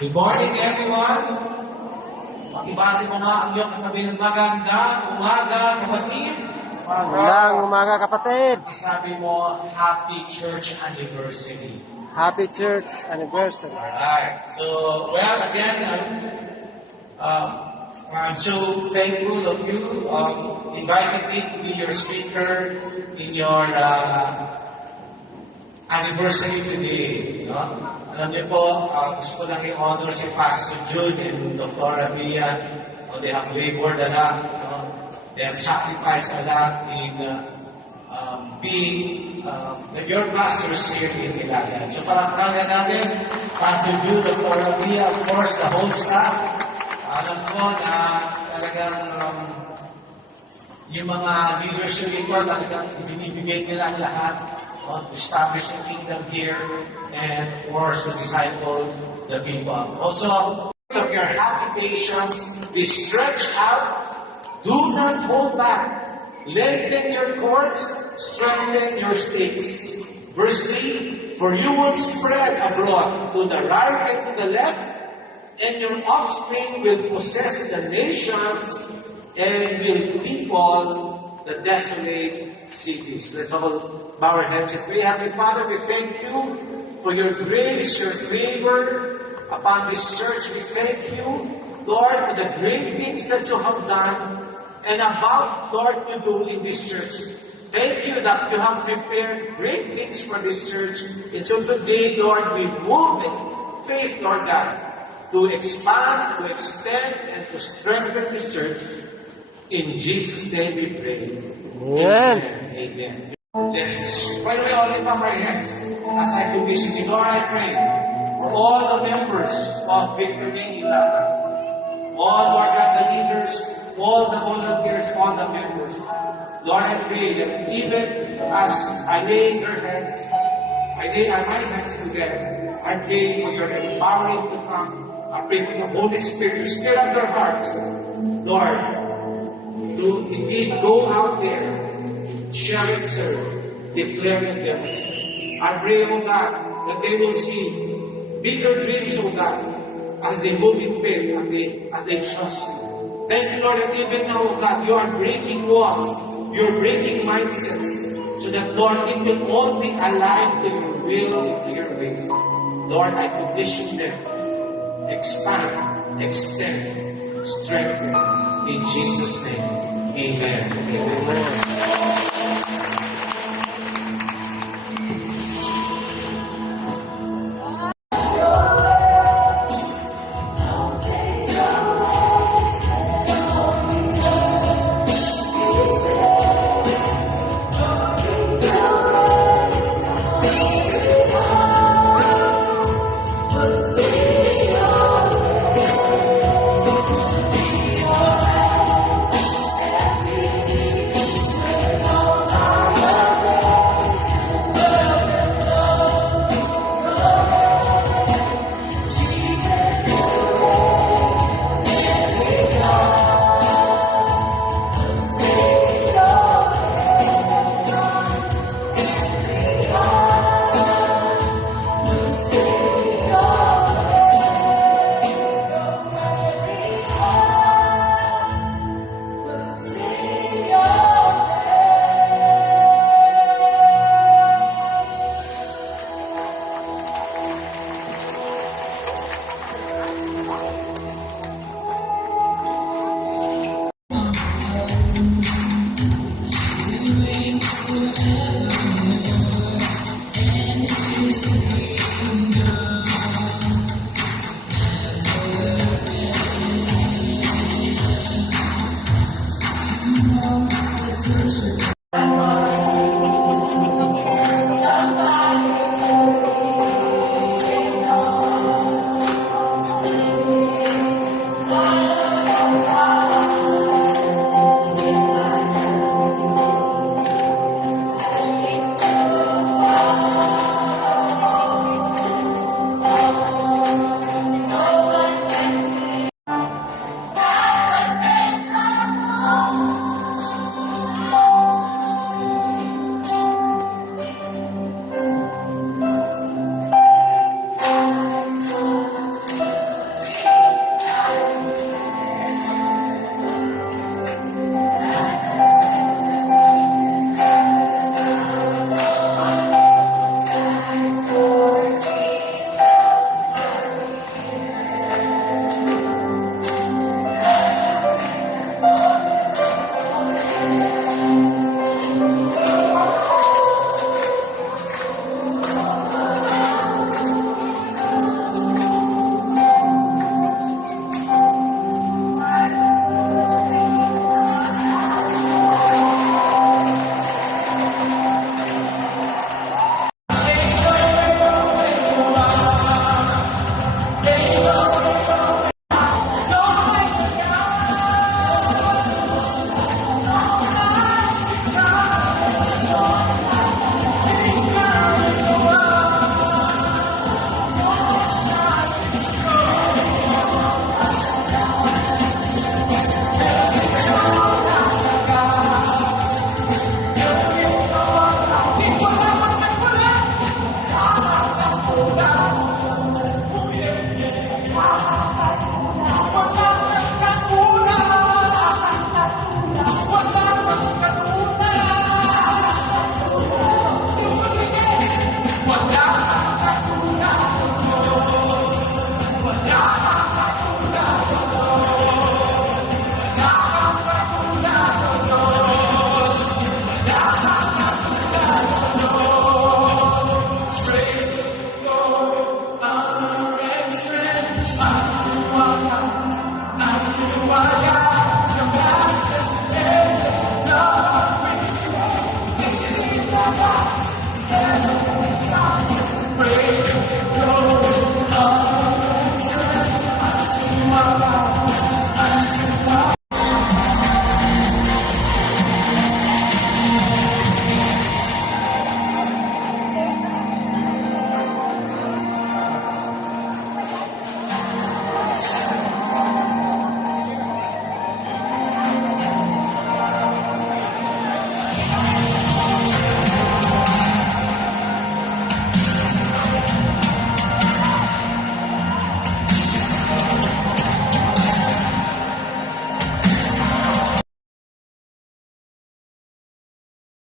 Good morning, everyone. Pakibati mo nga ang iyong katabi ng magandang umaga, kapatid. Magandang umaga, kapatid. Sabi mo, Happy Church Anniversary. Happy Church Anniversary. Alright. So, well, again, I'm so thankful of you inviting me to be your speaker in your anniversary today. No? Alam niyo po, gusto ko lang i-honor si Pastor Jude and Dr. Mia. They have labored a lot. No? They have sacrificed a lot in being your pastors here in Ilagan. So palakpakan natin, Pastor Jude, Dr. Mia, of course, the whole staff. Alam ko na talagang yung mga leadership ito, talagang binibigay nila ang lahat to establish the kingdom here and of course to disciple the people. Also, of your happy patience, be stretched out, do not hold back. Lengthen your cords, strengthen your stakes. Verse 3, for you will spread abroad to the right and to the left, and your offspring will possess the nations and will people the desolate cities. Let's all bow our heads and pray. Heavenly Father, we thank you for your grace, your favor upon this church. We thank you, Lord, for the great things that you have done and about, Lord, to do in this church. Thank you that you have prepared great things for this church. And so today, Lord, we move in faith, Lord God, to expand, to extend, and to strengthen this church. In Jesus' name we pray. Amen. Amen. Let's pray. We all lift up our hands as I do this. Lord, I pray for all the members of Victory Ilagan, all, Lord God, the leaders, all the volunteers, all the members. Lord, I pray that even as I lay their hands, I lay my hands together, I pray for your empowering to come. I pray for the Holy Spirit to stir up their hearts, Lord, to indeed go out there, share and serve, declare and demonstrate. I pray, O God, that they will see bigger dreams, O God, as they move in faith, as they trust you. Thank you, Lord, that even now, O God, you are breaking walls, you're breaking mindsets, so that, Lord, it will all be aligned to your will and to your ways. Lord, I petition them, expand, extend, strengthen, in Jesus' name. Amen. Amen.